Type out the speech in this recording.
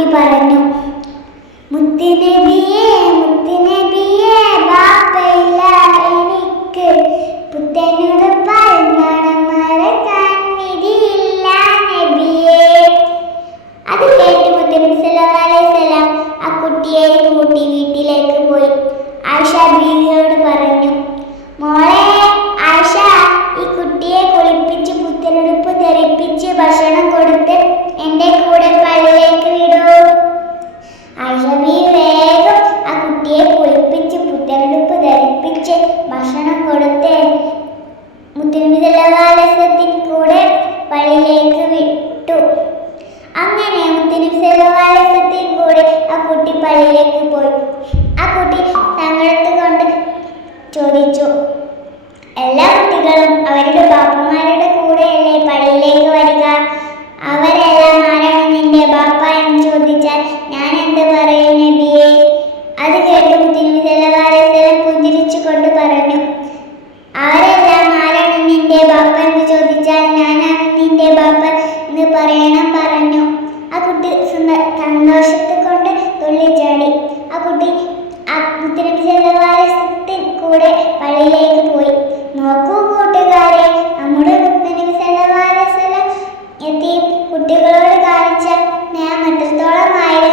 കുട്ടി പറഞ്ഞു, മുത്തുനബിയേ മുത്തുനബിയേ ബാപ്പയില്ല എനിക്ക്, പുത്തനുടുപ്പാണ് മറക്കാൻ വിധിയില്ല നബിയേ. അത് കേട്ട് മുത്തുനബി സല്ലല്ലാഹു അലൈഹി വസല്ലം ആ കുട്ടിയെ കൂട്ടി വീട്ടിലേക്ക് പോയി. ആയിഷ ബീവിയോട് പറഞ്ഞു, മോളെ ആയിഷ, ഈ കുട്ടിയെ കുളിപ്പിച്ച് പുത്തനുടുപ്പ് ധരിപ്പിച്ച് ഭക്ഷണം കൊടുത്ത് എൻ്റെ കൂടെ പള്ളിയിലേക്ക് വിടൂ. ആയിഷ ബീവി വേഗം ആ കുട്ടിയെ കുളിപ്പിച്ച് പുത്തനുടുപ്പ് ധരിപ്പിച്ച് ഭക്ഷണം കൊടുത്ത് മുത്തുനബി സല്ലല്ലാഹു അലൈഹി വസല്ലത്തിൻ്റെ കൂടെ പള്ളിയിലേക്ക് വിട്ടു. അങ്ങനെ മുത്തുനബി സല്ലല്ലാഹു അലൈഹി വസല്ലത്തിൻ്റെ കൂടെ ആ കുട്ടി പള്ളിയിലേക്ക് പോയി. ആ കുട്ടി സങ്കടത്തുകൊണ്ട് ചോദിച്ചു, എല്ലാ കുട്ടികളും അവരുടെ ബാപ്പമാരുടെ കൂടെയല്ലേ പള്ളിയിലേക്ക് വരിക? അവരെല്ലാം ആരാണ് നിന്റെ ബാപ്പ എന്ന് ചോദിച്ചാൽ ഞാൻ എന്ത് പറയും നബിയെ? അത് കേട്ട് മുത്തുനബി സല്ലല്ലാഹു അലൈഹി വസല്ലം പുഞ്ചിരിച്ചുകൊണ്ട് പറഞ്ഞു, അവരെല്ലാം ആരാണ് നിന്റെ ബാപ്പ എന്ന് ചോദിച്ചാൽ ഞാനാണ് നിന്റെ ബാപ്പ എന്ന് പറയണം പറഞ്ഞു. ആ കുട്ടി സന്തോഷത്തെ കൊണ്ട് തുള്ളിച്ചാടി. ആ കുട്ടി മുത്തുനബി സല്ലല്ലാഹു അലൈഹി വസല്ലത്തിൻ്റെ കൂടെ പള്ളിയിലേക്ക് പോയി. നോക്കൂ കൂട്ടുകാരെ, നമ്മുടെ മുത്തുനബി സല്ലല്ലാഹു അലൈഹി വസല്ലം കുട്ടികളോട് കാണിച്ച സ്നേഹം എത്രത്തോളമായിരുന്നു